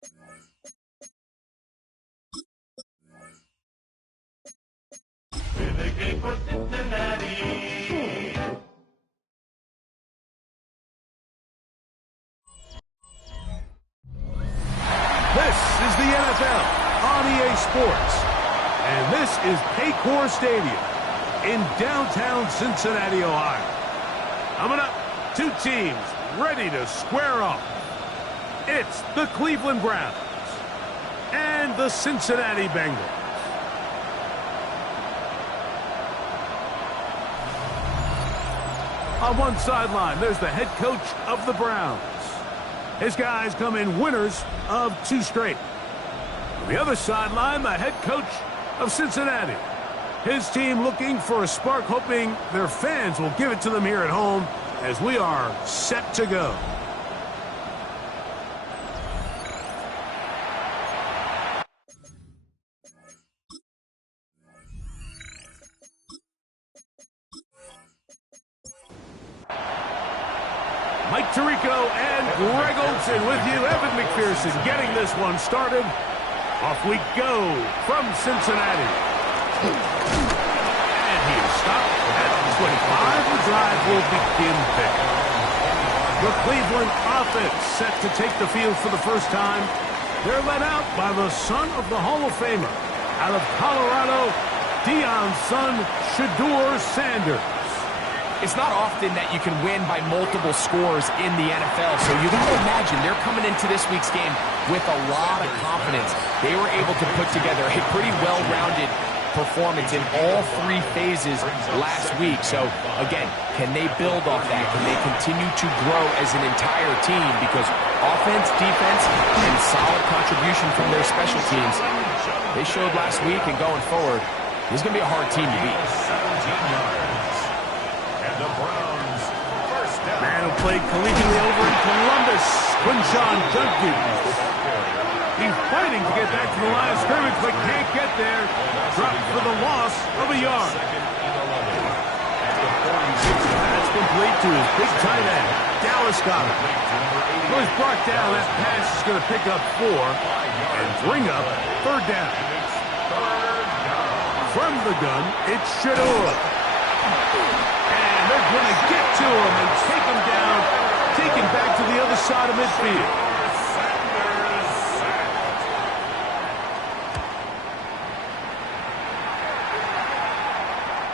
This is the NFL on EA Sports, and this is Paycor Stadium in downtown Cincinnati, Ohio. Coming up, two teams ready to square off. It's the Cleveland Browns and the Cincinnati Bengals. On one sideline, there's the head coach of the Browns. His guys come in winners of 2 straight. On the other sideline, the head coach of Cincinnati. His team looking for a spark, hoping their fans will give it to them here at home as we are set to go. Mike Tirico and Greg Olsen with you. Evan McPherson getting this one started. Off we go from Cincinnati. And he is stopped at 25. The drive will begin there. The Cleveland offense set to take the field for the first time. They're led out by the son of the Hall of Famer. Out of Colorado, Deion's son, Shedeur Sanders. It's not often that you can win by multiple scores in the NFL, so you got to imagine they're coming into this week's game with a lot of confidence. They were able to put together a pretty well-rounded performance in all 3 phases last week. So, again, can they build off that? Can they continue to grow as an entire team? Because offense, defense, and solid contribution from their special teams, they showed last week, and going forward, this is going to be a hard team to beat. Man who played collegiately over in Columbus, Quinshon Judkins. He's fighting to get back to the line of scrimmage, but can't get there. Dropped for the loss of a yard. That's complete to his big tight end, Dallas Goedert. Well, he's brought down. That pass is going to pick up 4 and bring up 3rd down. From the gun, it's Shedeur. They're going to get to him and take him down, take him back to the other side of midfield.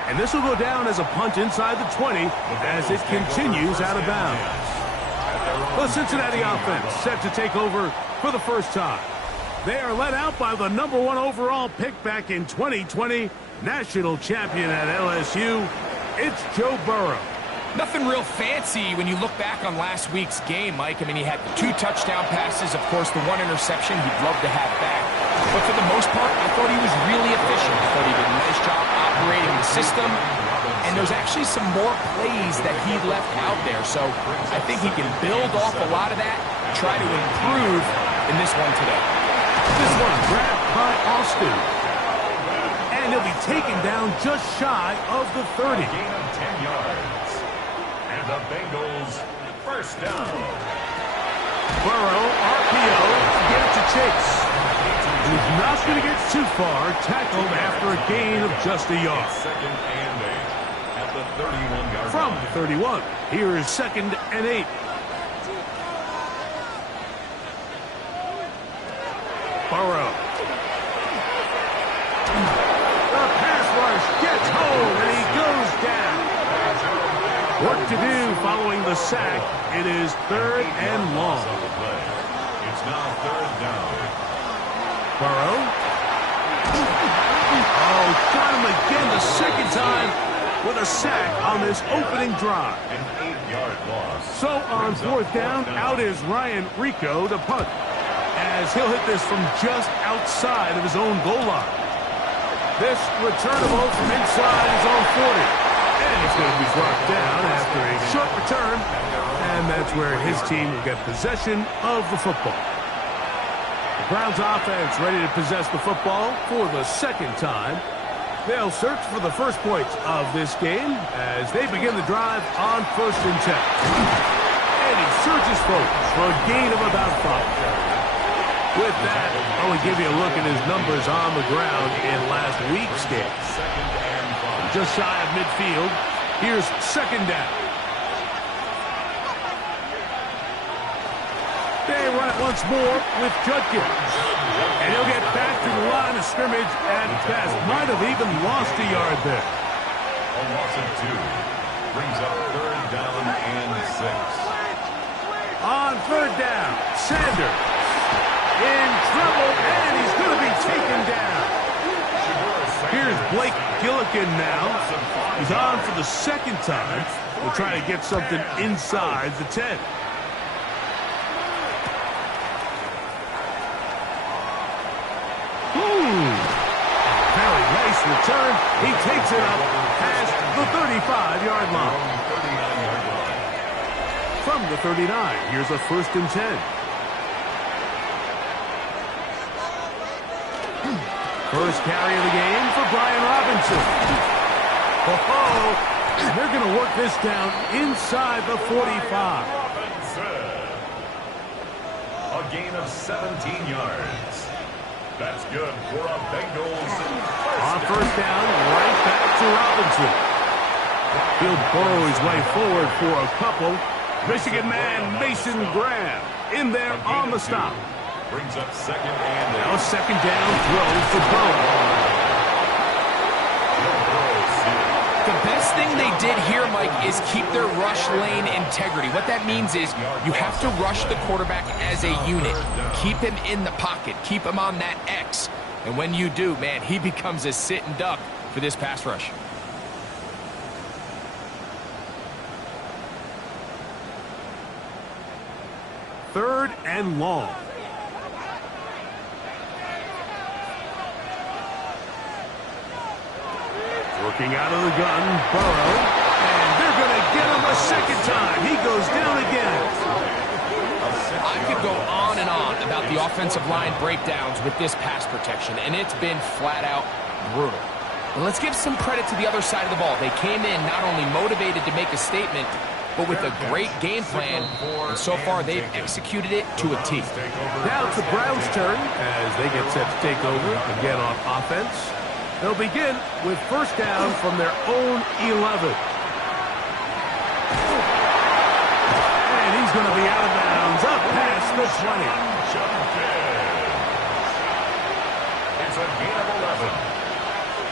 And this will go down as a punt inside the 20 as it continues out of bounds. The Cincinnati offense set to take over for the first time. They are led out by the #1 overall pick back in 2020, national champion at LSU. It's Joe Burrow. Nothing real fancy when you look back on last week's game, Mike. I mean, he had the 2 touchdown passes, of course, the 1 interception he'd love to have back. But for the most part, I thought he was really efficient. I thought he did a nice job operating the system. And there's actually some more plays that he left out there. So I think he can build off a lot of that, try to improve in this one today. This one grabbed by Austin. And he'll be taken down just shy of the 30. Gain of 10 yards. And the Bengals first down. Burrow, RPO, get to Chase. He's not going to get too far. Tackled after a gain of just a yard. 2nd and 8 at the 31-yard From line. 31, here is 2nd and 8. Burrow. Gets home, and he goes down. Work to do following the sack. It is 3rd and long. It's now 3rd down. Burrow. Oh, got him again the 2nd time with a sack on this opening drive. An 8-yard loss. So on 4th down, out is Ryan Rico to punt, as he'll hit this from just outside of his own goal line. This returnable from inside his own 40. And it's going to be brought down after a short return. And that's where his team will get possession of the football. The Browns offense ready to possess the football for the 2nd time. They'll search for the first points of this game as they begin the drive on 1st and 10. And he surges forward for a gain of about 5. With that, I will give you a look at his numbers on the ground in last week's game. Just shy of midfield. Here's second down. They run it once more with Judkins. And he'll get back to the line of scrimmage at best. Might have even lost a yard there. A loss of 2. Brings up third down and 6. On third down, Sanders in trouble, and he's going to be taken down. Here's Blake Gillikin now. He's on for the second time. We'll try to get something inside the 10. Very nice return. He takes it up past the 35-yard line. From the 39, here's a 1st and 10. First carry of the game for Brian Robinson. And they're going to work this down inside the 45. A gain of 17 yards. That's good for a Bengals. On first down, right back to Robinson. He'll burrow his way forward for a couple. Michigan man Mason Graham in there on the stop. Brings up second and now a second down throw for Burrow. The best thing they did here, Mike, is keep their rush lane integrity. What that means is you have to rush the quarterback as a unit. Keep him in the pocket. Keep him on that X. And when you do, man, he becomes a sitting duck for this pass rush. Third and long. Working out of the gun, Burrow. And they're going to get him a second time. He goes down again. I could go on and on about the offensive line breakdowns with this pass protection, and it's been flat out brutal. But let's give some credit to the other side of the ball. They came in not only motivated to make a statement, but with a great game plan, and so far they've executed it to a T. Now it's the Browns' turn as they get set to take over again on offense. They'll begin with first down from their own 11. And he's going to be out of bounds up past the 20. It's a gain of 11.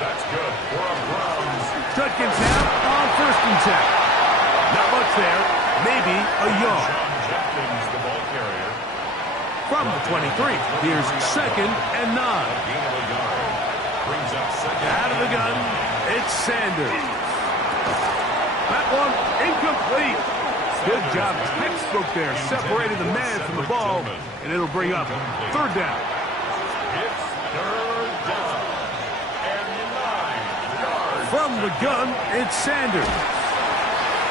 That's good for a Browns. Judkins now on 1st and 10. Not much there, maybe a yard. Jenkins, the ball carrier. From the 23, here's second and 9. Gain of a yard. Brings up second. Out of the gun, it's Sanders. That one incomplete. Good job, textbook there, separating the man from the ball, and it'll bring up third down. It's third down. And 9 yards. From the gun, it's Sanders.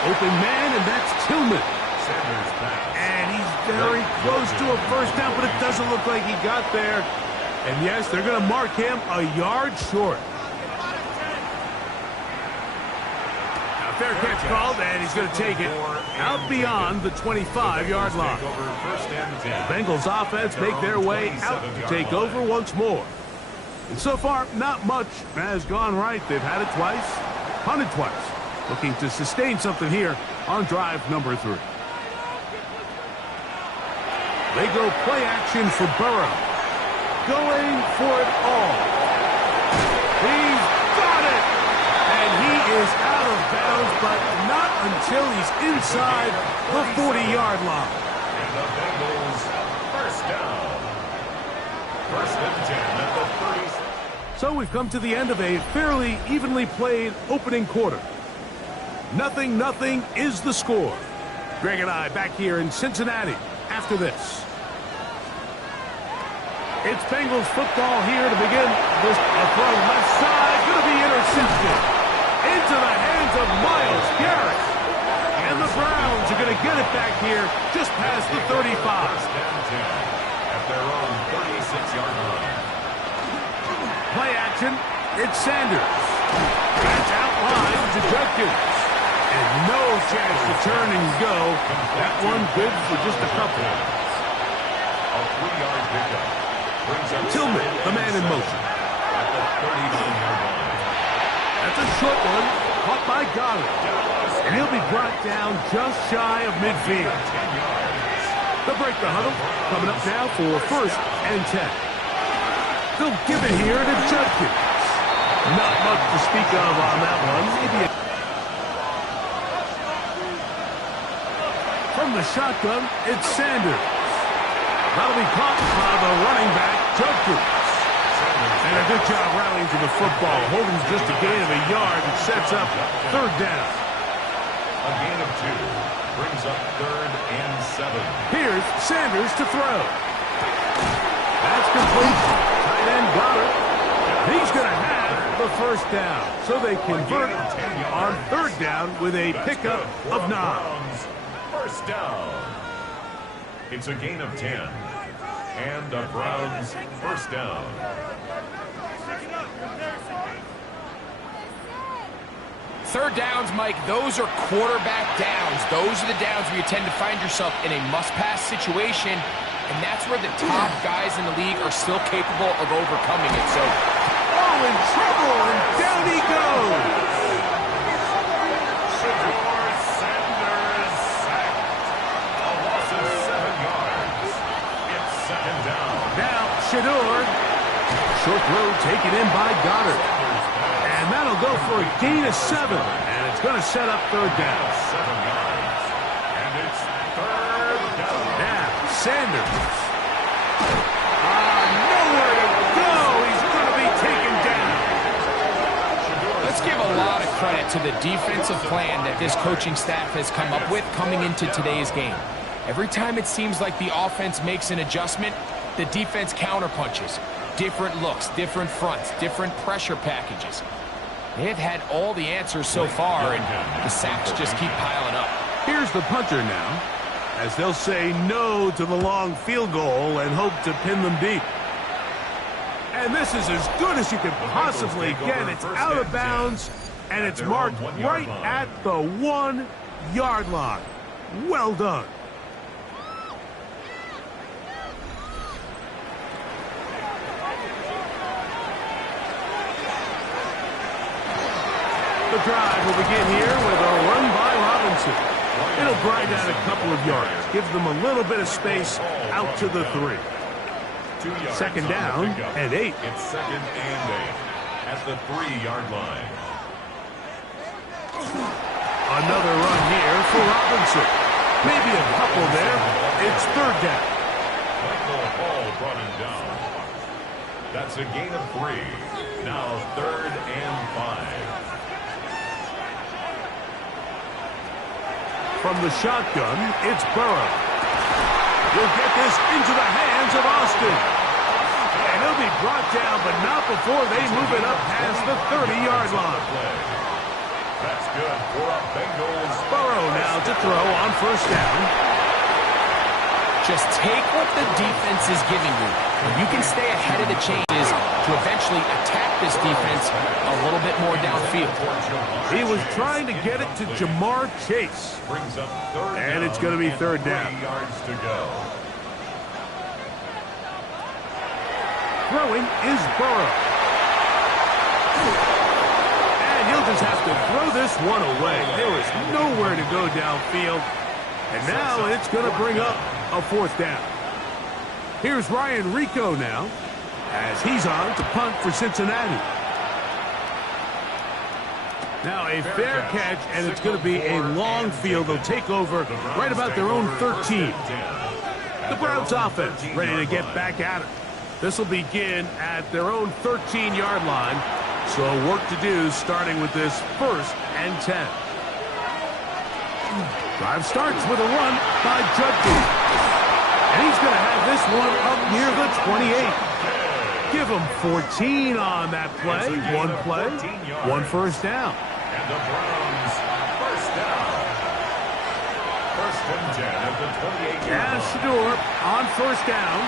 Open man, and that's Tillman. Sanders pass. And he's very close to a first down, but it doesn't look like he got there. And yes, they're going to mark him a yard short. Now, fair catch called, and he's going to take it out beyond the 25-yard line. The Bengals offense make their way out to take over once more. And so far, not much has gone right. They've had it twice, punted twice. Looking to sustain something here on drive number 3. They go play action for Burrow. Going for it all. He's got it! And he is out of bounds, but not until he's inside the 40-yard line. And the Bengals first down. 1st and 10 at the 30. So we've come to the end of a fairly evenly played opening quarter. 0-0 is the score. Greg and I back here in Cincinnati after this. It's Bengals football here to begin. This a throw left side, going to be intercepted. Into the hands of Myles Garrett. And the Browns are going to get it back here just past the 35. 1st and 10 at their own 36-yard line. Play action, it's Sanders. That's out wide to Judkins. And no chance to turn and go. That one good for just a couple. A 3-yard pickup. Tillman, the man in motion. At the 39-yard line. That's a short one, caught by Goddard. And he'll be brought down just shy of midfield. 10 yards. They'll break the huddle. Coming up now for 1st and 10. They'll give it here to Judkins. Not much to speak of on that one. Maybe from the shotgun, it's Sanders. That'll be caught by the running back, Judkins. And a good job rallying to the football. Holding just a gain of a yard and sets up 3rd down. A gain of 2 brings up 3rd and 7. Here's Sanders to throw. That's complete. Tight end Goddard. He's going to have the 1st down. So they convert on 3rd down with a pickup of 9. 1st down. It's a gain of 10. And the Browns 1st down. Third downs, Mike, those are quarterback downs. Those are the downs where you tend to find yourself in a must-pass situation, and that's where the top guys in the league are still capable of overcoming it. So, in trouble, and down he goes. Sanders sacked. A loss of 7 yards. It's 2nd down. Now, Shador. Short throw taken in by Goddard. And that'll go for a gain of 7. And it's going to set up 3rd down. 7 yards. And it's 3rd down. Now, Sanders. Nowhere to go. He's going to be taken down. let's give a lot of credit to the defensive plan that this coaching staff has come up with coming into today's game. Every time it seems like the offense makes an adjustment, the defense counterpunches. Different looks, different fronts, different pressure packages. They've had all the answers so far, and the sacks just keep piling up. Here's the punter now, as they'll say no to the long field goal and hope to pin them deep. And this is as good as you can possibly get. It's out of bounds, and it's marked right at the 1-yard line. Well done. The drive will begin here with a run by Robinson. It'll grind out a couple of yards, give them a little bit of space out to the 3. 2nd down and 8. It's 2nd and 8 at the 3-yard line. Another run here for Robinson. Maybe a couple there. It's 3rd down. Michael Hall brought him down. That's a gain of 3. Now 3rd and 5. From the shotgun, it's Burrow. He'll get this into the hands of Austin. And he'll be brought down, but not before they move it up past the 30-yard line. That's good for a Bengals. Burrow now to throw on 1st down. Just take what the defense is giving you, and you can stay ahead of the changes to eventually attack this defense a little bit more downfield. He was trying to get it to Jamar Chase. Brings up 3rd And down it's going to be 3rd down. 3 yards to go. Throwing is Burrow. And he'll just have to throw this one away. There is nowhere to go downfield. And now it's going to bring up a 4th down. Here's Ryan Rico now, as he's on to punt for Cincinnati. Now a fair catch, and it's going to be a long field. They'll take over right about their own 13. The Browns offense ready to get back at it. This will begin at their own 13-yard line. So work to do starting with this 1st and 10. Drive starts with a run by Judkins. And he's going to have this one up near the 28. Give him 14 on that play. 1 1st down. And the Browns 1st down. 1st and 10 at the 28-yard line. Shador on 1st down.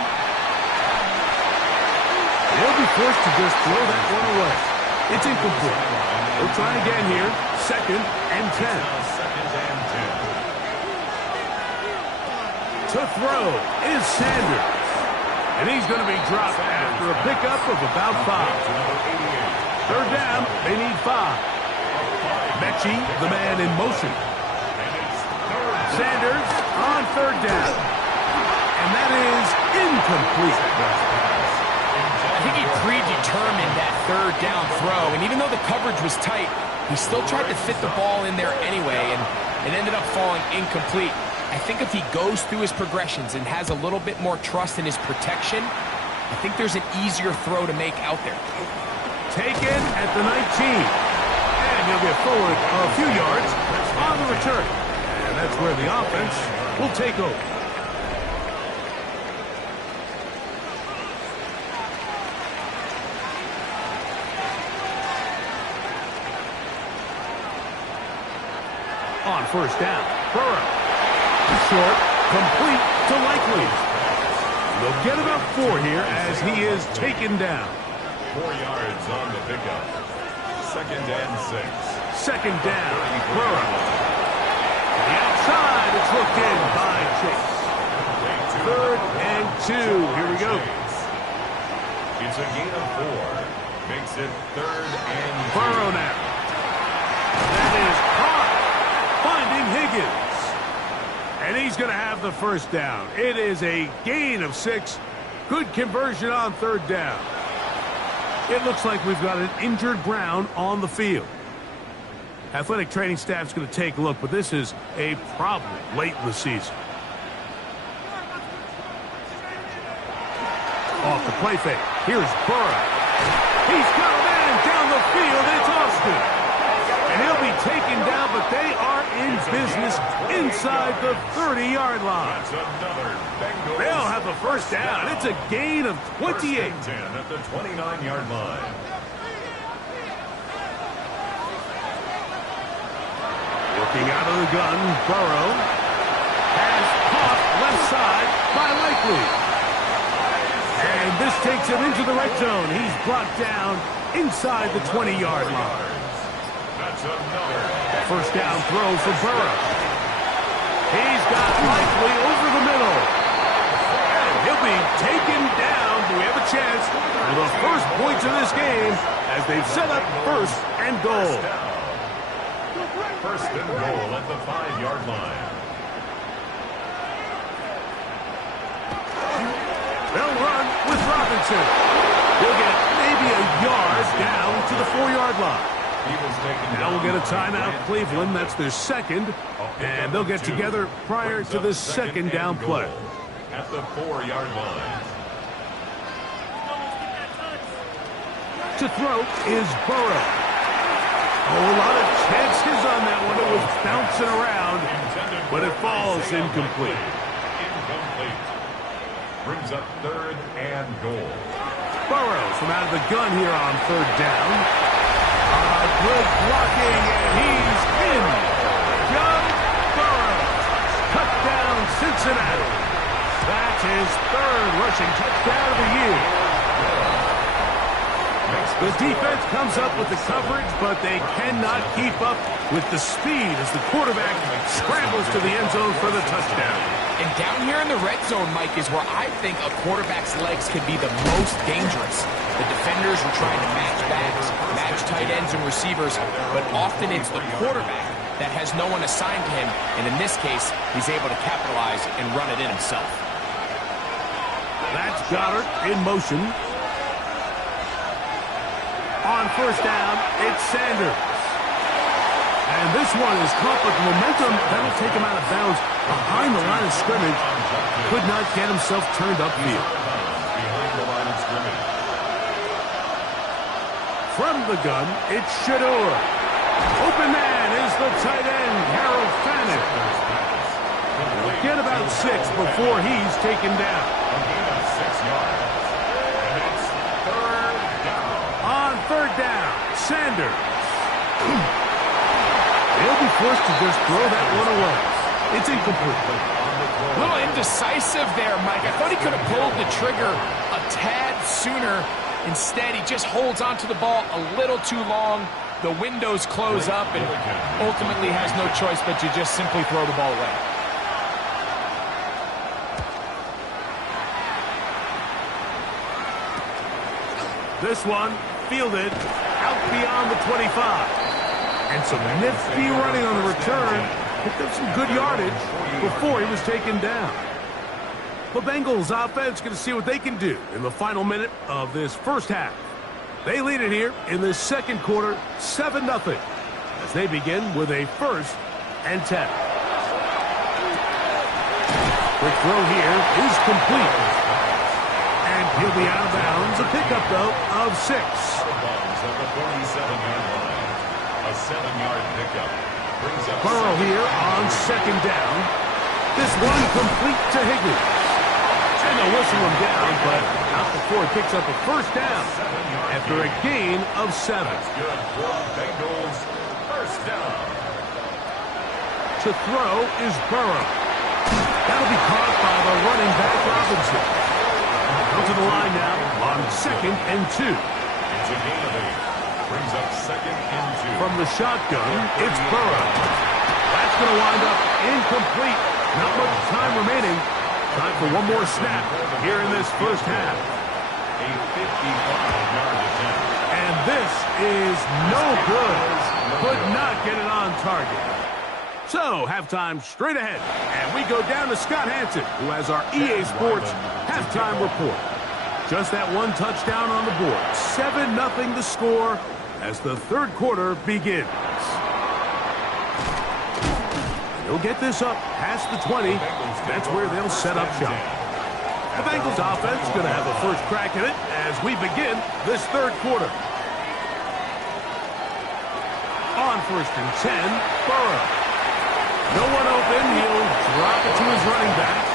He'll be forced to just throw that one away. It's incomplete. We'll try again here. 2nd and 10. 2nd and 10. To throw is Sanders. And he's going to be dropped after a pickup of about 5. Third down, they need 5. Mechie, the man in motion. Sanders on third down. And that is incomplete. I think he predetermined that third down throw, and even though the coverage was tight, he still tried to fit the ball in there anyway, and it ended up falling incomplete. I think if he goes through his progressions and has a little bit more trust in his protection, I think there's an easier throw to make out there. Taken at the 19. And he'll get forward a few yards on the return. And that's where the offense will take over. On first down, Burrow. Short, complete to Likely. They'll get about 4 here as he is taken down. 4 yards on the pickup. 2nd and 6. Second down, Burrow. The outside, it's hooked in by Chase. 3rd and 2. Here we go. It's a gain of 4. Makes it 3rd and 2. Burrow now. That is caught. Finding Higgins. And he's going to have the first down. It is a gain of 6. Good conversion on third down. It looks like we've got an injured Brown on the field. Athletic training staff's going to take a look, but this is a problem late in the season. Off the play fake. Here's Burrow. He's got a man down the field. It's Austin. And he'll be taken down, but they are in business inside the 30-yard line. They'll have the first down. It's a gain of 28. 10 at the 29-yard line. Working out of the gun, Burrow has caught left side by Likely. And this takes him into the red zone. He's brought down inside the 20-yard line. First down throw for Burrow. He's got Likely over the middle. And he'll be taken down. Do we have a chance for the first points of this game as they've set up 1st and goal. 1st and goal at the 5-yard line. They'll run with Robinson. He'll get maybe a yard down to the 4-yard line. Now we'll get a timeout, Cleveland. That's their 2nd. And they'll get together prior to the 2nd down play. At the 4-yard line. To throw is Burrow. Oh, a lot of chances on that one. It was bouncing around, but it falls incomplete. Incomplete. Brings up 3rd and goal. Burrow from out of the gun here on 3rd down. Good blocking, and he's in. Joe Burrow. Touchdown, Cincinnati. That's his 3rd rushing touchdown of the year. The defense comes up with the coverage, but they cannot keep up with the speed as the quarterback scrambles to the end zone for the touchdown. And down here in the red zone, Mike, is where I think a quarterback's legs can be the most dangerous. The defenders are trying to match backs, match tight ends and receivers, but often it's the quarterback that has no one assigned to him, and in this case, he's able to capitalize and run it in himself. That's Goddard in motion. On first down, it's Sanders. And this one is caught with momentum. That'll take him out of bounds behind the line of scrimmage. Could not get himself turned upfield. Behind the line of scrimmage. From the gun, it's Shador. Open man is the tight end, Harold Fannin. He'll get about 6 before he's taken down. A gain of 6 yards. And it's 3rd down. On 3rd down, Sanders. They'll be forced to just throw that one away. It's incomplete. A little indecisive there, Mike. I thought he could have pulled the trigger a tad sooner. Instead, he just holds onto the ball a little too long. The windows close up and ultimately has no choice but to just simply throw the ball away. This one fielded out beyond the 25. And some nifty running on the return. Picked up some good yardage before he was taken down. The Bengals offense going to see what they can do in the final minute of this first half. They lead it here in the second quarter, 7-0, as they begin with a 1st and 10. Quick throw here is complete. And he'll be out of bounds. A pickup, though, of 6. At the 47-yard line. A 7-yard pickup. Brings up Burrow here on 2nd down. This one complete to Higgins. And they'll whistle him down, but not before he picks up a 1st down after a gain of 7. good for Bengals. 1st down. To throw is Burrow. That'll be caught by the running back Robinson. Go to the line now on 2nd and 2. It's a gain of 8. Brings up 2nd and 2. From the shotgun, it's Burrow. That's going to wind up incomplete. Not much time remaining. Time for one more snap here in this first half. A 55-yard attempt. And this is no good. Could not get it on target. So, halftime straight ahead. And we go down to Scott Hansen, who has our EA Sports halftime report. Just that one touchdown on the board. 7-0 the score as the 3rd quarter begins. They'll get this up past the 20. That's where they'll set up shop. The Bengals offense is going to have a first crack at it as we begin this 3rd quarter. On 1st and 10, Burrow. No one open. He'll drop it to his running back.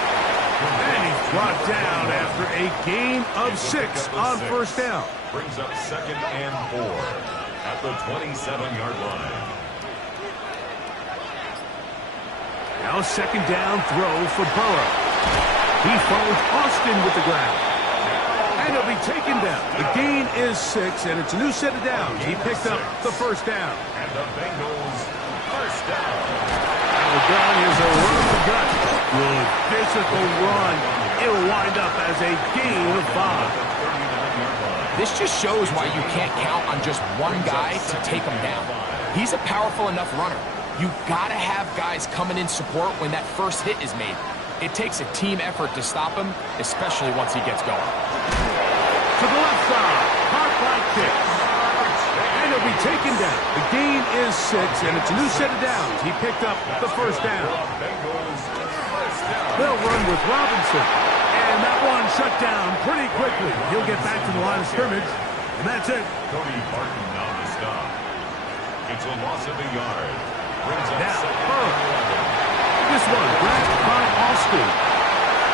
And he's brought down after a gain of 6 on 1st down. Brings up 2nd and 4 at the 27-yard line. Now 2nd down throw for Burrow. He follows Austin with the ground. And he'll be taken down. The gain is 6, and it's a new set of downs. He picked up the 1st down. And the Bengals 1st down. Now down is a run of the gut. Good physical run. It'll wind up as a gain of 5. This just shows why you can't count on just one guy to take him down. He's a powerful enough runner. You've got to have guys coming in support when that first hit is made. It takes a team effort to stop him, especially once he gets going. To the left side, hard flat kick. And he'll be taken down. The gain is 6, and it's a new set of downs. He picked up the 1st down. They'll run with Robinson. And that one shut down pretty quickly. He'll get back to the line of scrimmage, and that's it. Cody Barton on the stop. It's a loss of a yard. Brings up Now, 2nd Burrow. and 11. This one grabbed by Austin.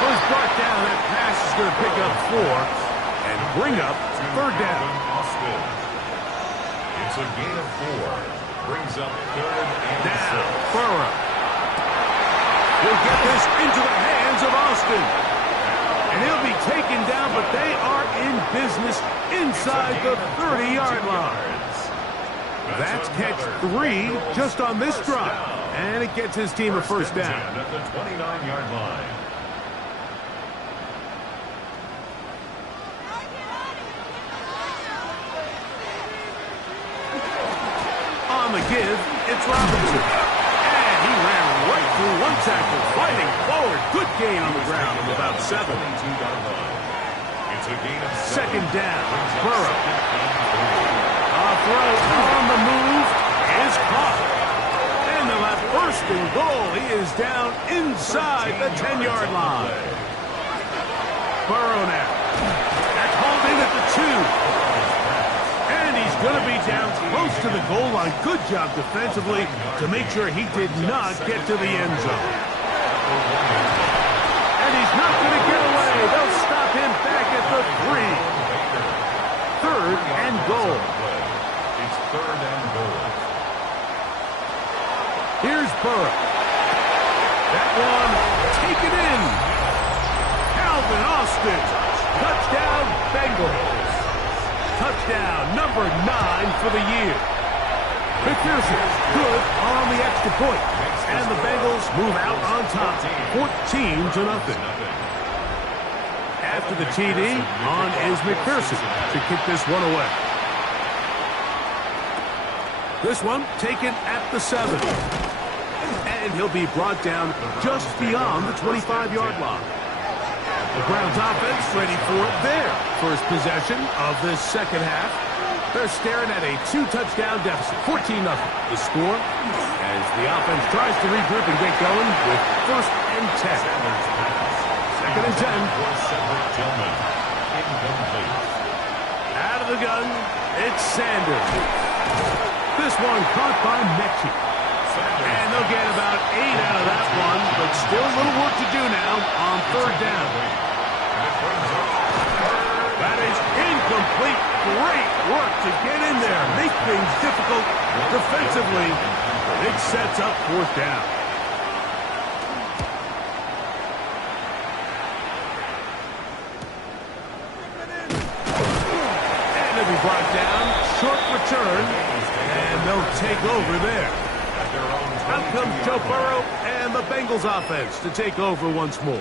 First brought down, that pass is going to pick up 4 and bring up 3rd down. Austin. It's a gain of 4. Brings up 3rd and Now, 6. Burrow. Will get this into the hands of Austin. And he'll be taken down, but they are in business inside the 30-yard line. That's catch 3 just on this drive. And it gets his team a 1st down. At the 29-yard line. On the give, it's Robinson. And he ran right through one tackle, fighting forward. Good gain on the ground of about 7. It's a gain of 2nd down, Burrow. A throw on the move is caught. And they'll have 1st and goal. He is down inside the 10-yard line. Burrow now. That's holding at the 2. And he's going to be down close to the goal line. Good job defensively to make sure he did not get to the end zone. And he's not going to get away. They'll stop him back at the 3. 3rd and goal. It's 3rd and goal. Here's Burrow. That one taken in. Calvin Austin. Touchdown, Bengals. Touchdown number 9 for the year. McPherson good on the extra point. And the Bengals move out on top 14-0. After the TD, on is McPherson to kick this one away. This one taken at the 7. And he'll be brought down just beyond the 25-yard line. The Browns offense ready for their first possession of this second half. They're staring at a 2-touchdown deficit, 14-0. The score as the offense tries to regroup and get going with 1st and 10. 2nd and 10. Out of the gun, it's Sanders. This one caught by Mechie. And they'll get about 8 out of that one, but still a little work to do now on 3rd down. That is incomplete. Great work to get in there. Make things difficult defensively. It sets up 4th down. And they'll be brought down. Short return. And they'll take over there. Out comes Joe Burrow and the Bengals offense to take over once more.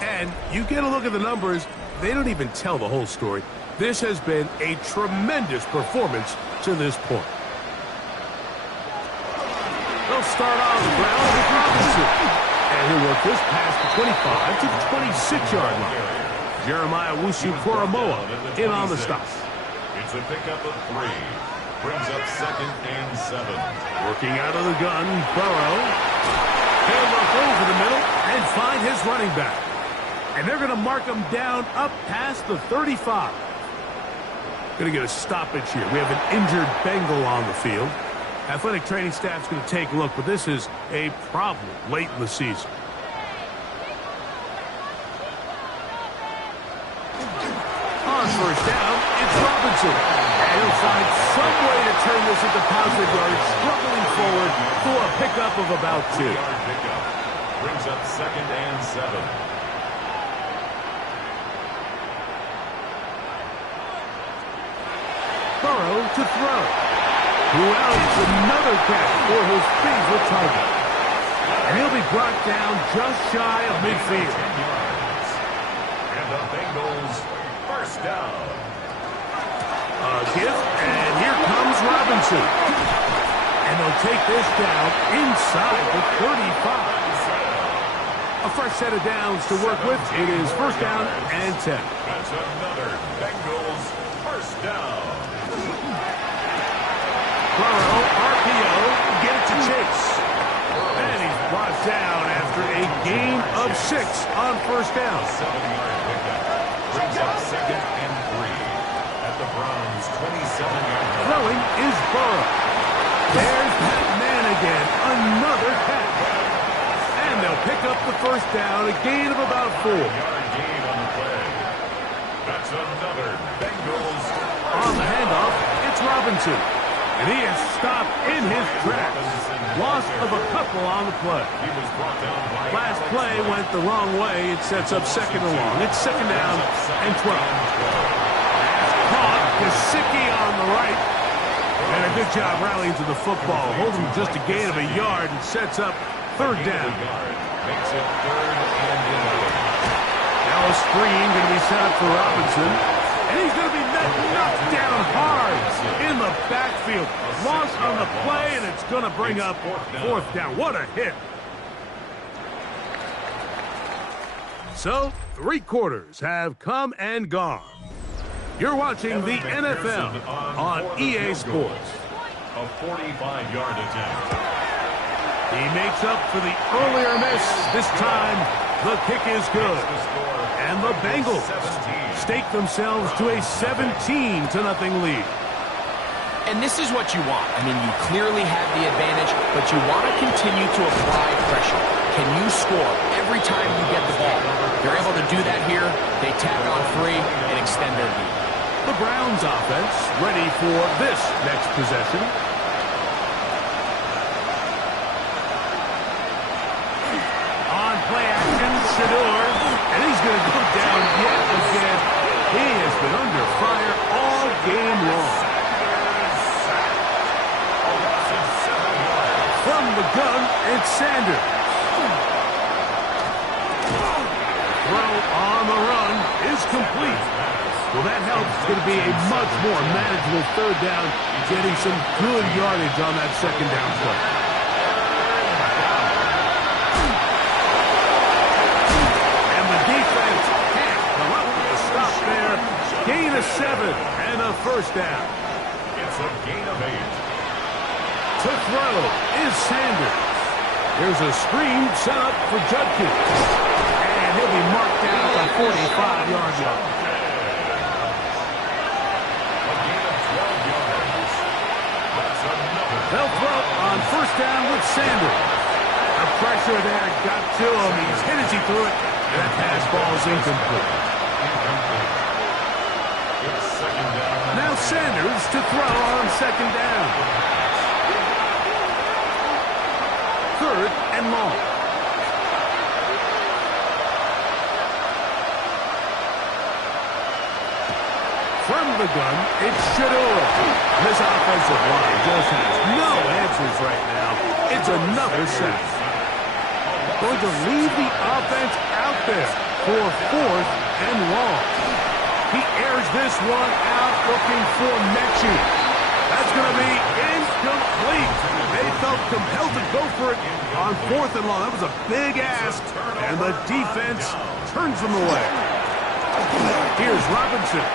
And you get a look at the numbers, they don't even tell the whole story. This has been a tremendous performance to this point. They'll start off Brown with Robinson. And he'll work this past the 25 to the 26-yard line. Jeremiah Wusu-Koramoah in on the stop. It's a pickup of 3. Brings up 2nd and 7. Working out of the gun, Burrow. He'll look over the middle and find his running back. And they're going to mark him down up past the 35. Going to get a stoppage here. We have an injured Bengal on the field. Athletic training staff's going to take a look, but this is a problem late in the season. On 1st down, it's Robinson. And he'll find some way to turn this into positive yards, struggling forward for a pickup of about 2. Brings up 2nd and 7. Burrow to throw. Who else? Another catch for his favorite target. And he'll be brought down just shy of midfield. 10 yards. And the Bengals 1st down. A gift, and here comes Robinson. And they'll take this down inside the 35. A fresh set of downs to work with. It is 1st down and 10. That's another Bengals 1st down. Burrow, RPO, get it to Chase. And he's brought down after a gain of 6 on 1st down. 7-yard pickup. Brings up 2nd and 3. At the Browns 27-yard line. Throwing is Burrow. There's that man again. Another catch. And they'll pick up the 1st down. A gain of about 4. 4-yard gain on the play. That's another Bengals. On the handoff, it's Robinson. And he is stopped in his tracks. Loss of a couple on the play. He was brought down by Last play went the wrong way. It sets up 2nd and long. It's 2nd down and 12. Caught. Gesicki on the right. And a good job rallying to the football. Holding just a gain of a yard and sets up 3rd down. Makes it 3rd and 11. Now a screen going to be set up for Robinson. And he's going to be knocked down hard in the backfield. Loss on the play, and it's going to bring up 4th down. What a hit. So, 3 quarters have come and gone. You're watching the NFL on EA Sports. A 45-yard attempt. He makes up for the earlier miss. This time, the kick is good. And the Bengals stake themselves to a 17-0 lead. And this is what you want. I mean, you clearly have the advantage, but you want to continue to apply pressure. Can you score every time you get the ball? They're able to do that here. They tack on 3 and extend their lead. The Browns offense ready for this next possession. On play action, Shador. And he's going to go down yet again. He has been under fire all game long. From the gun, it's Sanders. Throw on the run is complete. Well, that helps. It's going to be a much more manageable third down, getting some good yardage on that second down play. And the defense can't come up with a stop there. Gain of 7 and a first down. It's a gain of 8. To throw is Sanders. There's a screen set up for Judkins. And he'll be marked down at the 45-yard line. They'll throw on first down with Sanders. The pressure there got to him. He's hit as he threw it. And that pass ball is incomplete. Now Sanders to throw on second down. Third and long. From the gun, it's Shador. This offensive line just has no answers right now. It's another sack. Going to leave the offense out there for fourth and long. He airs this one out looking for Mechie. That's going to be incomplete. They felt compelled to go for it on fourth and long. That was a big ask, and the defense turns them away. Here's Robinson.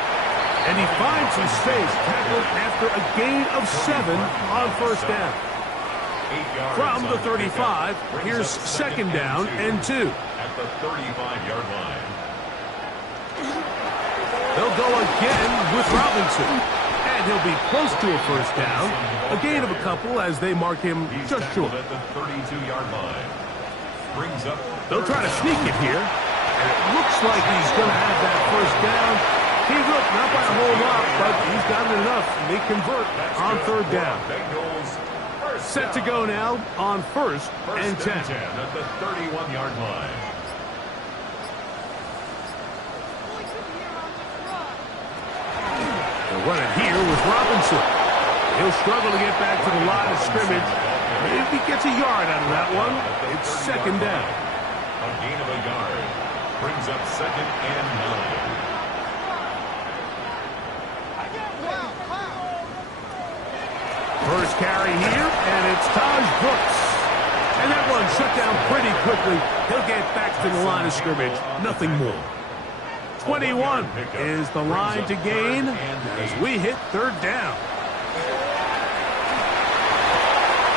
And he finds some space, tackled after a gain of 7 on first down. From the 35, here's second down and 2. At the 35-yard line. They'll go again with Robinson. And he'll be close to a first down. A gain of a couple as they mark him just short. At the 32-yard line. Brings up. They'll try to sneak it here. And it looks like he's going to have that first down. He will, not by a whole lot, but he's got it enough. They convert on third down. Set to go now on first and 10. At the 31-yard line. They'll run it here with Robinson. He'll struggle to get back to the line of scrimmage. Maybe he gets a yard out of that one. It's second down. A gain of a yard. Brings up second and 9. First carry here, and it's Taj Brooks. And that one shut down pretty quickly. He'll get back to the line of scrimmage. Nothing more. 21 is the line to gain as we hit third down.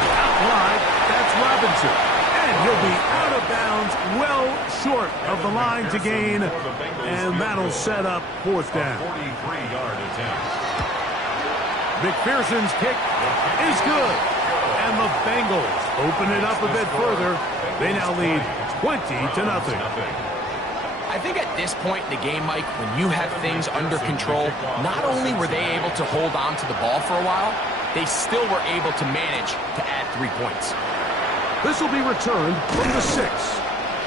Out wide, that's Robinson. And he'll be out of bounds, well short of the line to gain. And that'll set up fourth down. 43-yard attempt. McPherson's kick is good. And the Bengals open it up a bit further. They now lead 20-0. I think at this point in the game, Mike, when you have things under control, not only were they able to hold on to the ball for a while, they still were able to manage to add 3 points. This will be returned from the 6.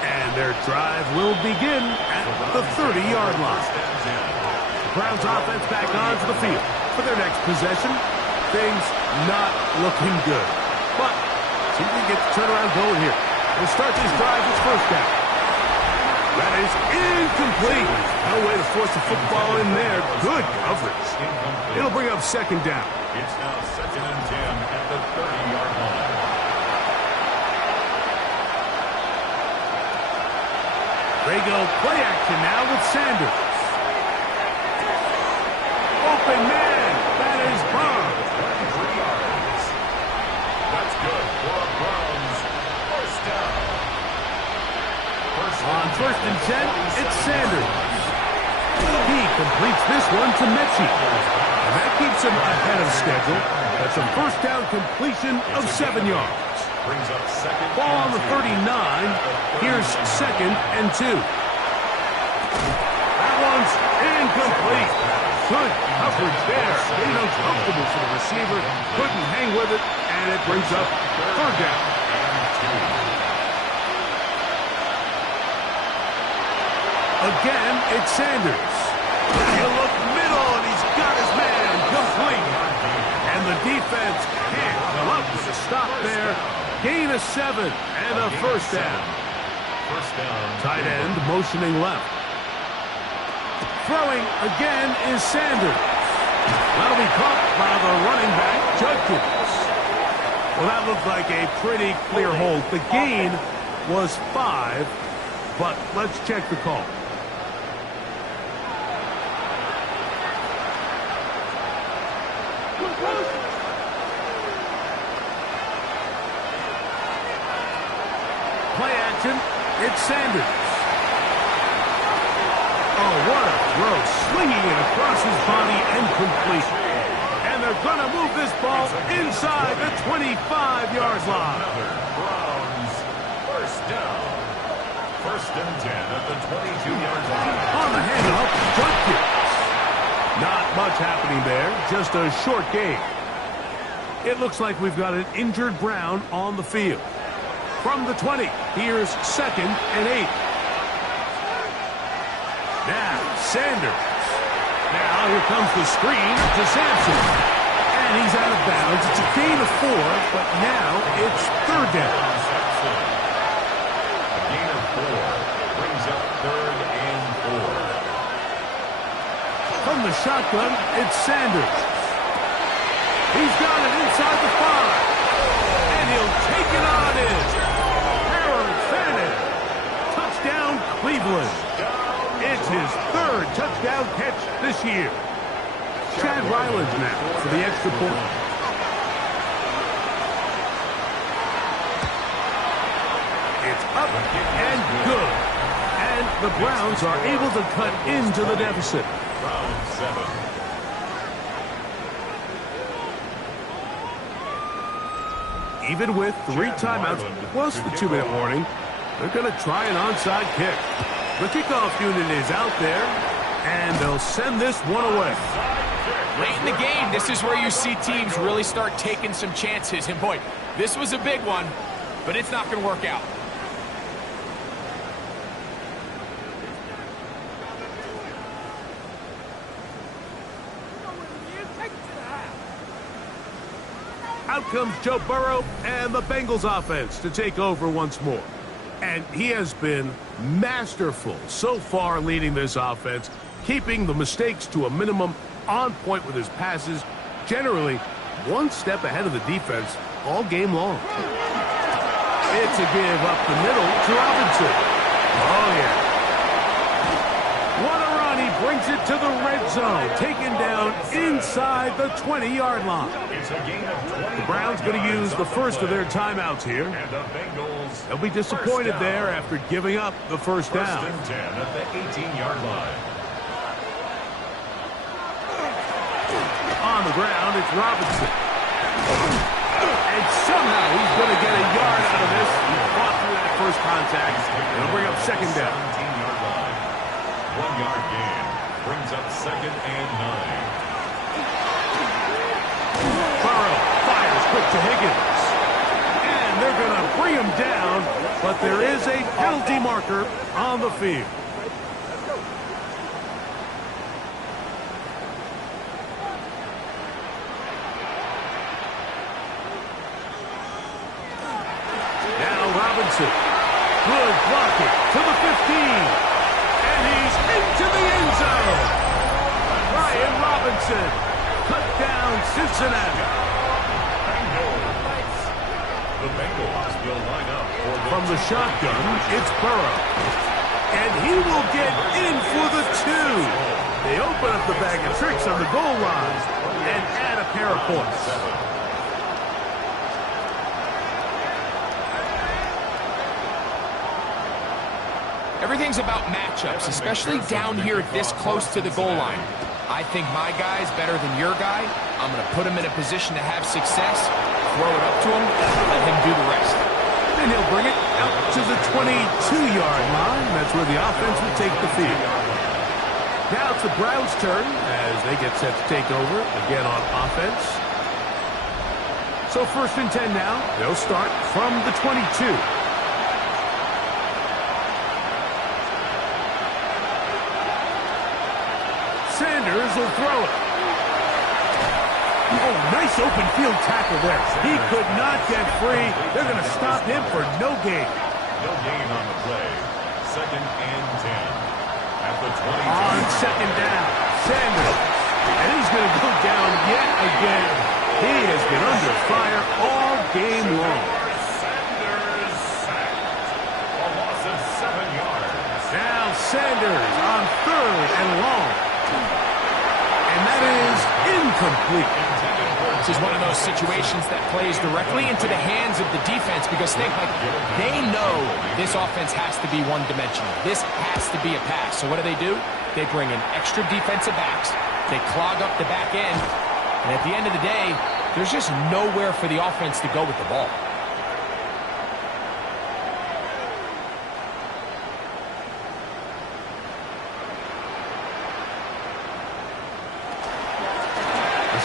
And their drive will begin at the 30-yard line. The Browns offense back onto the field. For their next possession, things not looking good. But see if we get the turnaround going here. We'll start this drive with first down. That is incomplete. No way to force the football in there. Good coverage. It'll bring up second down. It's now second and 10 at the 30-yard line. They go play action now with Sanders. Open man. That is Bond. 3 yards. That's good for a Browns first down. On first and 10, it's Sanders. He completes this one to Mechie. And that keeps him ahead of schedule. That's a first down completion of 7 yards. Brings up second. Ball on the 39. Here's second and 2. That one's incomplete. Good coverage there. Made uncomfortable for the receiver. Couldn't hang with it, and it brings up third down. Again, it's Sanders. He'll look middle, and he's got his man complete. And the defense can't come up with a stop there. Gain of 7 and a first down. First down. Tight end motioning left. Throwing again is Sanders. That'll be caught by the running back, Judkins. Well, that looked like a pretty clear hold. The gain was 5, but let's check the call. Play action. It's Sanders. Oh, what a throw. Swinging it across his body and complete. And they're going to move this ball inside the 25-yard line. Browns first down. First and 10 at the 22-yard line. On the handoff, Judkins. Not much happening there. Just a short gain. It looks like we've got an injured Brown on the field. From the 20, here's 2nd and 8. Now, Sanders. Now, here comes the screen to Sampson. And he's out of bounds. It's a gain of 4, but now it's 3rd down. A gain of 4 brings up 3rd and 4. From the shotgun, it's Sanders. He's got it inside the 5. And he'll take it on in. Touchdown, Cleveland. It's his 3rd touchdown catch this year. Chad Ryland now for the extra point. It's up and good. And the Browns are able to cut into the deficit. Round 7. Even with 3 timeouts plus the 2-minute warning, they're going to try an onside kick. The kickoff unit is out there, and they'll send this one away. Late in the game, this is where you see teams really start taking some chances. And boy, this was a big one, but it's not going to work out. Out comes Joe Burrow and the Bengals offense to take over once more. And he has been masterful so far leading this offense, keeping the mistakes to a minimum, on point with his passes, generally one step ahead of the defense all game long. It's a give up the middle to Robinson. Oh, yeah. What a run. He brings it to the red zone, taken down inside the 20-yard line. It's a gain of 20. The Browns going to use the first of their timeouts here. And the Bengals. They'll be disappointed there after giving up the first down. First and 10 at the 18-yard line. On the ground, it's Robinson. And somehow he's going to get a yard out of this. He fought through that first contact. It'll bring up second down. 17-yard line. 1-yard gain. Brings up 2nd and 9. Burrow fires quick to Higgins. And they're going to bring him down, but there is a penalty marker on the field. Robinson. Good blocking to the 15. And he's into the end zone. Brian Robinson. Cut down Cincinnati. The Bengals will line up from the shotgun. It's Burrow. And he will get in for the 2. They open up the bag of tricks on the goal line and add a pair of points. Everything's about matchups, especially down here this close to the goal line. I think my guy's better than your guy. I'm going to put him in a position to have success, throw it up to him, and let him do the rest. And he'll bring it out to the 22-yard line. That's where the offense will take the field. Now it's the Browns' turn as they get set to take over again on offense. So first and 10 now. They'll start from the 22. Sanders will throw it. Oh, nice open field tackle there. He could not get free. They're going to stop him for no gain. No gain on the play. 2nd and 10. At the 22. On second again. He has been under fire all game long. Sanders sacked. A loss of 7 yards. Now Sanders on 3rd and long. And that is incomplete. This is one of those situations that plays directly into the hands of the defense because they know this offense has to be one-dimensional. This has to be a pass. So what do? They bring in extra defensive backs. They clog up the back end. And at the end of the day, there's just nowhere for the offense to go with the ball.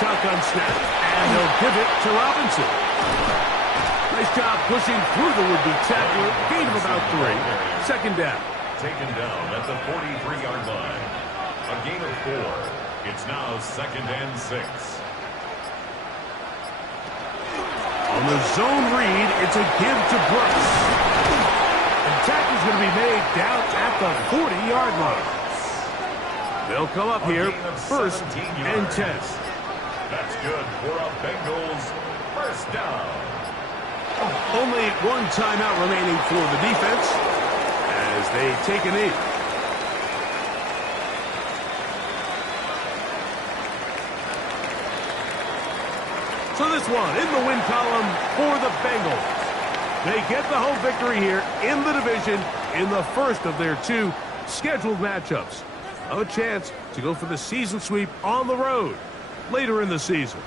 Shotgun snap, and they'll give it to Robinson. Nice job pushing through the would-be tackler. Gain of about 3. Second down. Taken down at the 43-yard line. A gain of 4. It's now 2nd and 6. On the zone read, it's a give to Brooks. And tackle's going to be made down at the 40-yard line. They'll come up here, 1st and 10. That's good for a Bengals first down. Only one timeout remaining for the defense as they take a knee. So this one in the win column for the Bengals. They get the home victory here in the division in the first of their 2 scheduled matchups. A chance to go for the season sweep on the road later in the season.